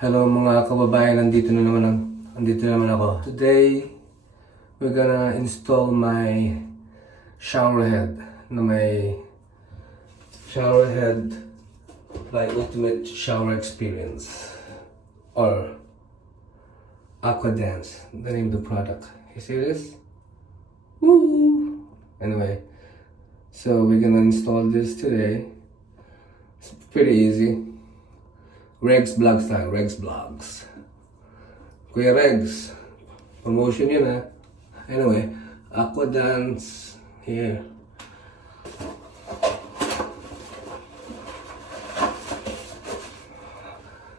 Hello mga kababayan, nandito na naman ako. Today, we're gonna install my shower head shower head by Ultimate Shower Experience or AquaDance, the name of the product. You see this? Woo! Anyway, so we're gonna install this today. It's pretty easy. Rhegs Vlogs tayo, Rhegs Vlogs. Kuya Rhegs, promotion yun ha. Anyway, AquaDance here.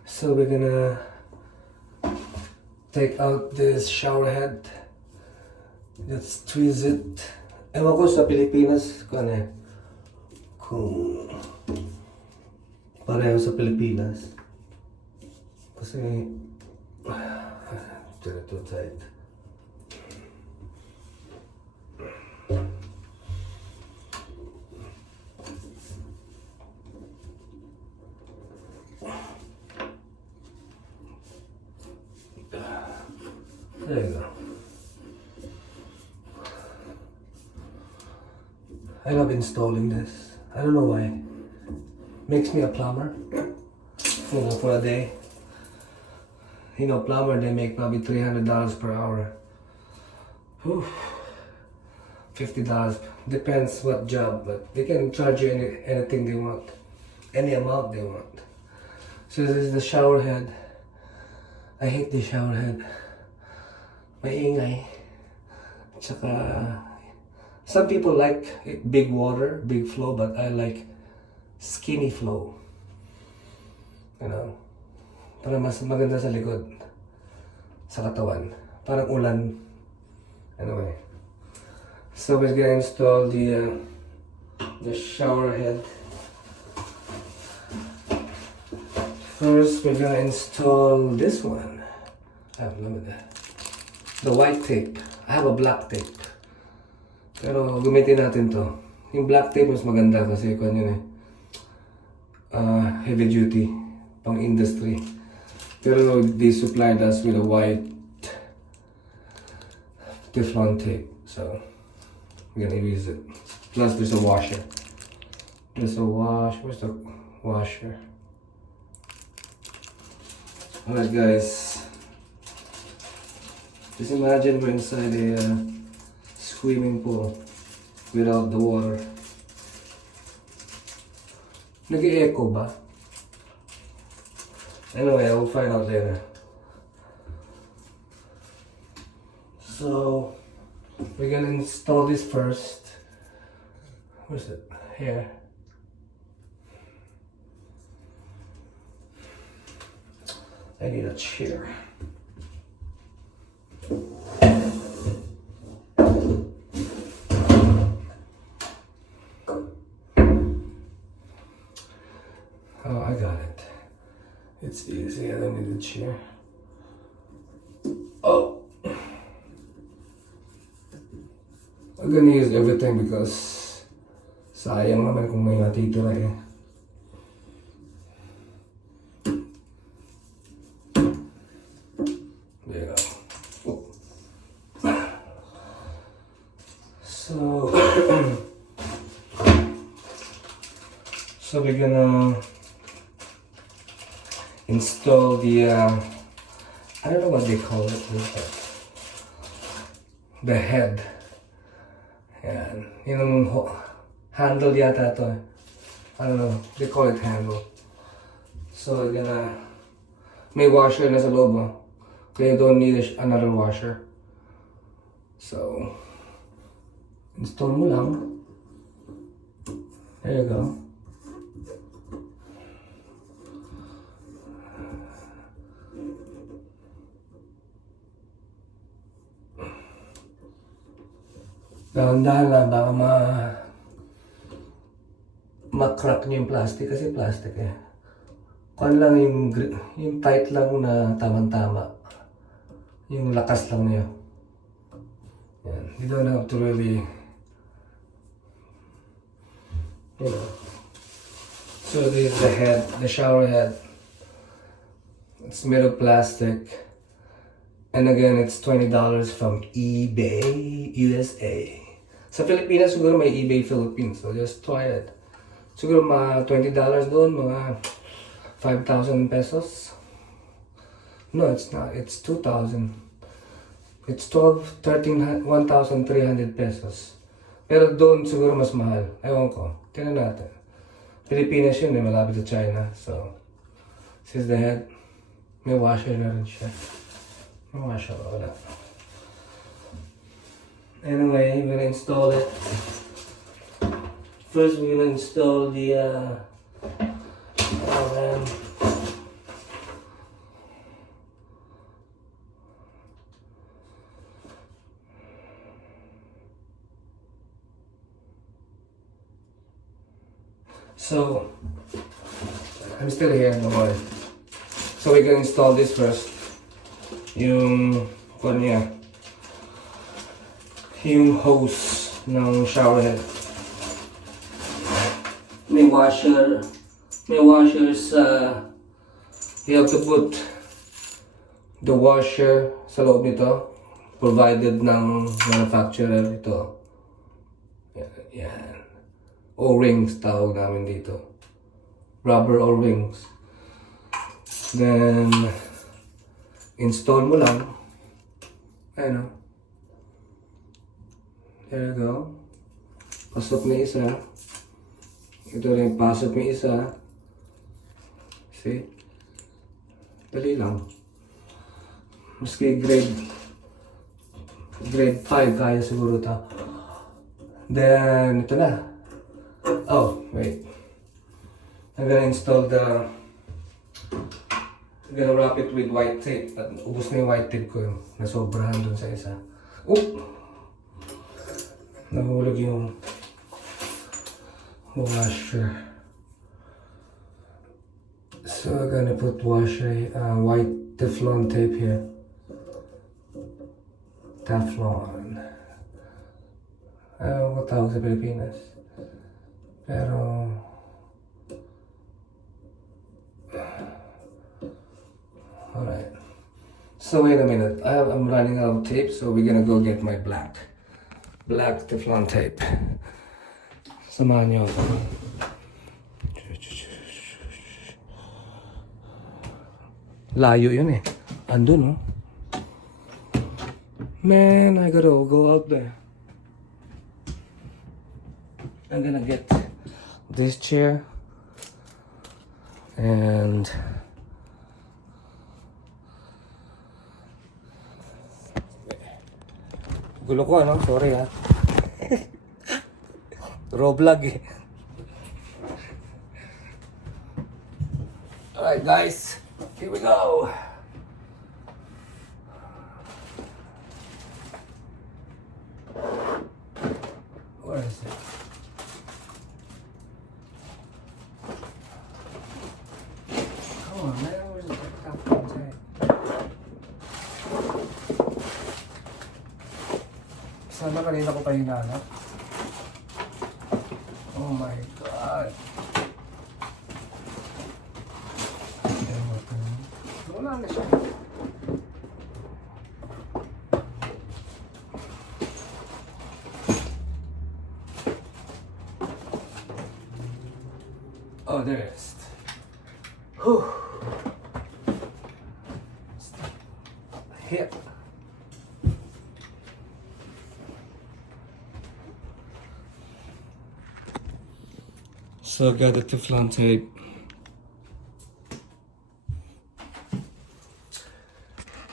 So we're gonna take out this shower head. Let's twist it. Ewan ko sa Pilipinas kung ano kung pareho sa Pilipinas. Kasi too tight. There you go. I love installing this. I don't know why. Makes me a plumber. You know, for a day. You know, plumber, they make probably $300 per hour. Whew. $50. Depends what job, but they can charge you anything they want. Any amount they want. So this is the shower head. I hate the shower head. Maingay. Tsaka, some people like it big water, big flow, but I like skinny flow. You know, para mas maganda sa likod, sa katawan, parang ulan. Anyway, so we're gonna install the shower head. First, we're gonna install this one. The white tape. I have a black tape. Pero gamitin natin to. Yung black tape mas maganda kasi kung yun heavy duty, pang industry. Pero they supplied us with a white Teflon tape. So, we're gonna use it. Plus there's a washer. Where's the washer? Alright guys. Just imagine we're inside a swimming pool without the water. Nag-e-echo ba? Anyway, I will find out later. So, we're gonna install this first. Where's it? Here. I need a chair. Oh, I got it. It's easy. I don't need a chair. Oh, I'm gonna use everything because sayang naman kung may natitira eh. There you go. Oh. So, so we're gonna install the I don't know what they call it, the head. Yan. Yung handle yata to. I don't know, they call it handle. So we're gonna, may washer na sa loob, kaya you don't need another washer. So install mo lang. There you go. Dahan-dahan lang, baka ma-crack niyo yung plastic kasi plastic eh. Kuan lang yung tight lang na tamang-tama. Yung lakas lang niyo. Yan. You don't have to really, you know. So this is the head, the shower head. It's made of plastic. And again, it's $20 from eBay USA. Sa Pilipinas, siguro may eBay Philippines. So just try it. Siguro mga $20 doon, mga 5,000 pesos. No, it's not. It's 2,000. It's 1,300 pesos. Pero doon siguro mas mahal. Ewan ko. Tingnan natin. Pilipinas yun eh, malapit sa China. So, this is the head. May washer na rin siya. May washer, wala. Anyway, we're gonna install it. First, we're gonna install the RAM. So, I'm still here, no worry. So we can install this first. Yung hose ng shower head. May washers. You have to put the washer sa loob nito, provided ng manufacturer ito. Yan. O-rings tawag namin dito. Rubber O-rings. Then, install mo lang. Ayun o. There you go. Pasok na isa. Ito rin, pasok na isa. See? Dali lang. Maski grade 5 kaya siguro ito. Then, ito na. Oh, wait. I'm gonna install I'm gonna wrap it with white tape. At ubos na yung white tape ko yung nasobrahan dun sa isa. Oop! Nahulog yung washer. So I'm gonna put white Teflon tape here. Teflon. Ano ko tawag sa Pilipinas? Pero alright. So wait a minute. I'm running out of tape, so we're gonna go get my black Teflon tape. Samahan niyo ako. Layo yun eh. Andun, no? Man, I gotta go out there. I'm gonna get this chair and gulo ko, ano? Sorry ha. Raw vlog eh. Alright guys, here we go. Where is it? Come on man, where's the Teflon tape? Sana kanina ko pa hinanap. Oh my God. Wala na siya. Oh, there it is. Whew. Here. So I got the Teflon tape.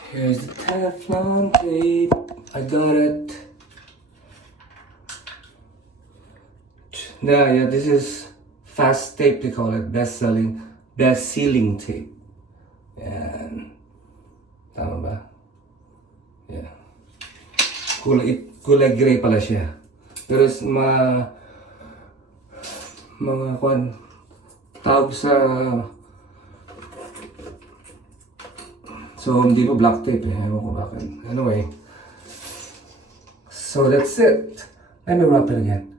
Here's the Teflon tape. I got it. Yeah, this is fast tape, they call it. Best sealing tape. Yan. Tama ba? Yeah. Kulay gray pala siya. Pero mga tawag sa so hindi ko black tape eh, ewan ko bakit. Anyway, so that's it. Let me wrap it again.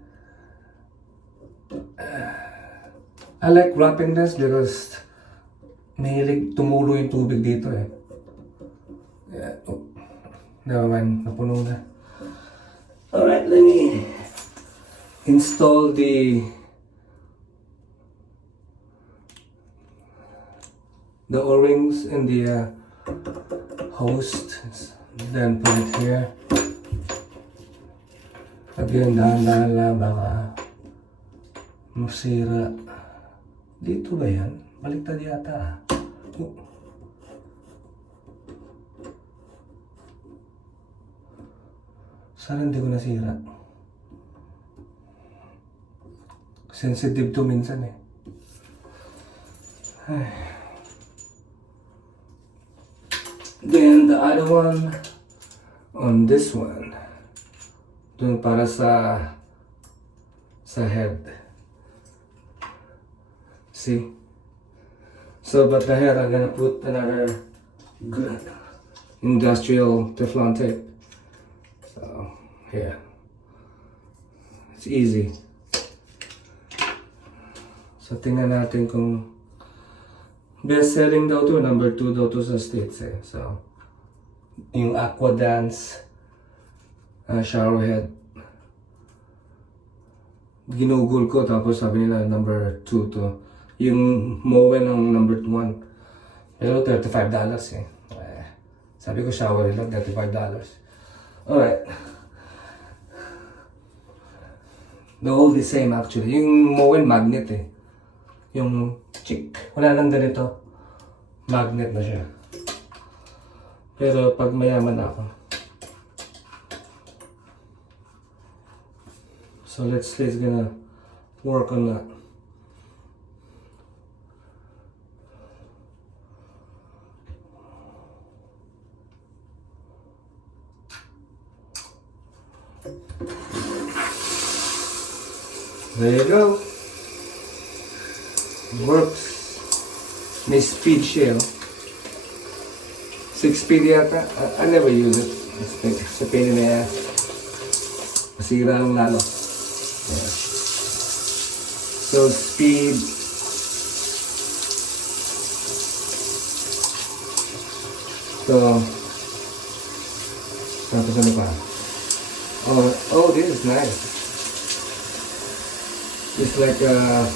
I like wrapping this because mahilig tumulo yung tubig dito eh. Yeah. Oh. Never mind, napuno na. Alright, let me install the O-rings in the host, then put it here. Again, dahan-dahan lang, baka masira. Dito ba yan? Baliktad yata. Oh. Sana hindi ko nasira. Sensitive to minsan eh. Ay. Then the other one on this one, dun para sa head. See? So but the head I'm gonna put another good industrial Teflon tape. So here. It's easy. So tingnan natin kung best selling daw to, number 2 daw to sa States eh. So, yung AquaDance shower head. Ginugol ko tapos sabi nila number 2 to. Yung Moen ng number 1. Pero $35 eh. Sabi ko shower head lang, $35. Alright. They're all the same actually. Yung Moen magnet eh. Yung chick. Wala nang ganito. Magnet na siya. Pero pag mayaman na ako. So let's gonna work on that. There you go. Works. May speed siya. 6 speed yata. I never use it. Sa pain in the ass. Masira lang lalo. Yeah. So speed. So tapos ano pa? Oh, this is nice. It's like a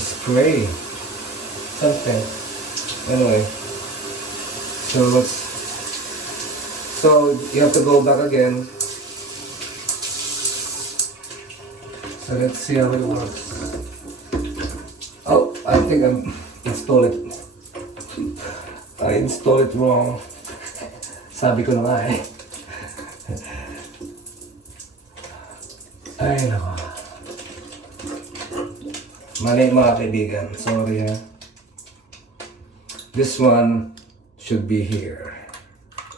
spray, something. Anyway, so you have to go back again. So let's see how it works. Oh, I think I installed it. I installed it wrong. Sabi ko na nga eh. Ay nako. Mali mga kaibigan, sorry ha. This one should be here.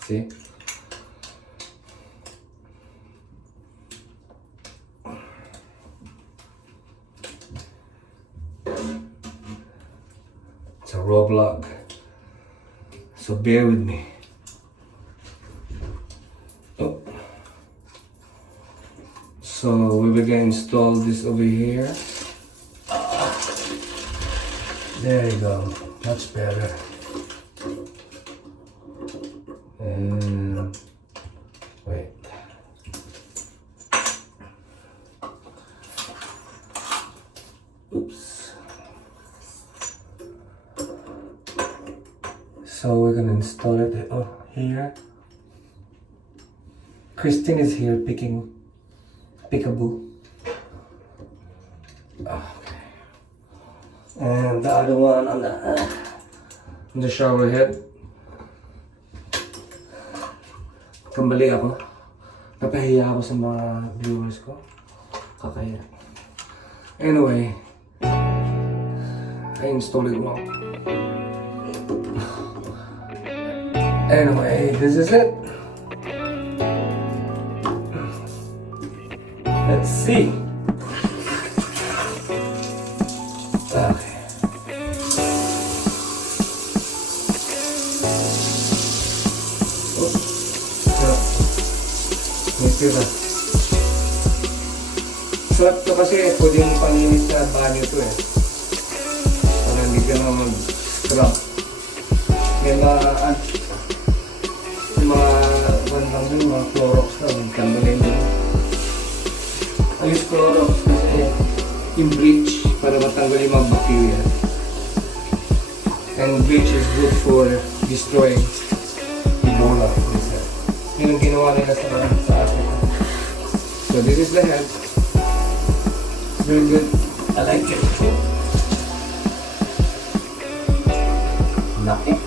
See? It's a raw vlog. So bear with me. Oh. So we're gonna install this over here. There you go, much better. And wait. Oops. So we're gonna install it here. Christine is here picking peekaboo. And the other one on the shower head. Kambali ako. Napahiya ako sa mga viewers ko. Kakaya. Anyway, I installed it wrong. Anyway, this is it. Let's see. Okay. Masarap to kasi pwede mong paninis na banyo to eh. Para hindi ka na mag-scrub. May mga bandang dun, mga Clorox na, magkambalin dun. Ayos Clorox kasi yung bleach para matanggal yung mga bacteria. And bleach is good for destroying Ebola. Yun ang ginawa nila sa Africa. So this is the head. Very good. I like it. Naku.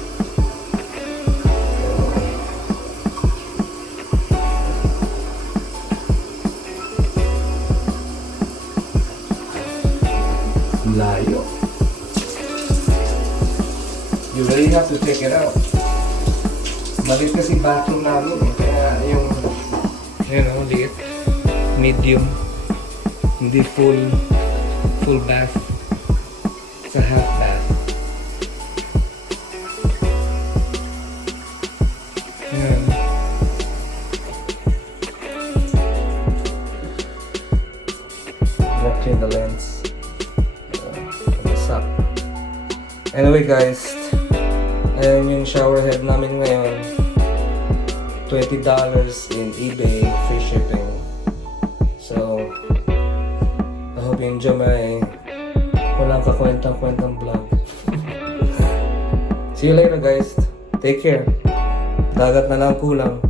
Layo. You really have to take it out. Maliit kasi bathroom namin eh. Kaya yung liit. Medium. Hindi full bath. It's a half bath. Yan. Watching the lens. Anyway guys, ayan yung shower head namin ngayon. $20 in eBay, free shipping. So, I hope you enjoy my walang kakwentang-kwentang vlog. See you later guys. Take care. Dagat na lang kulang.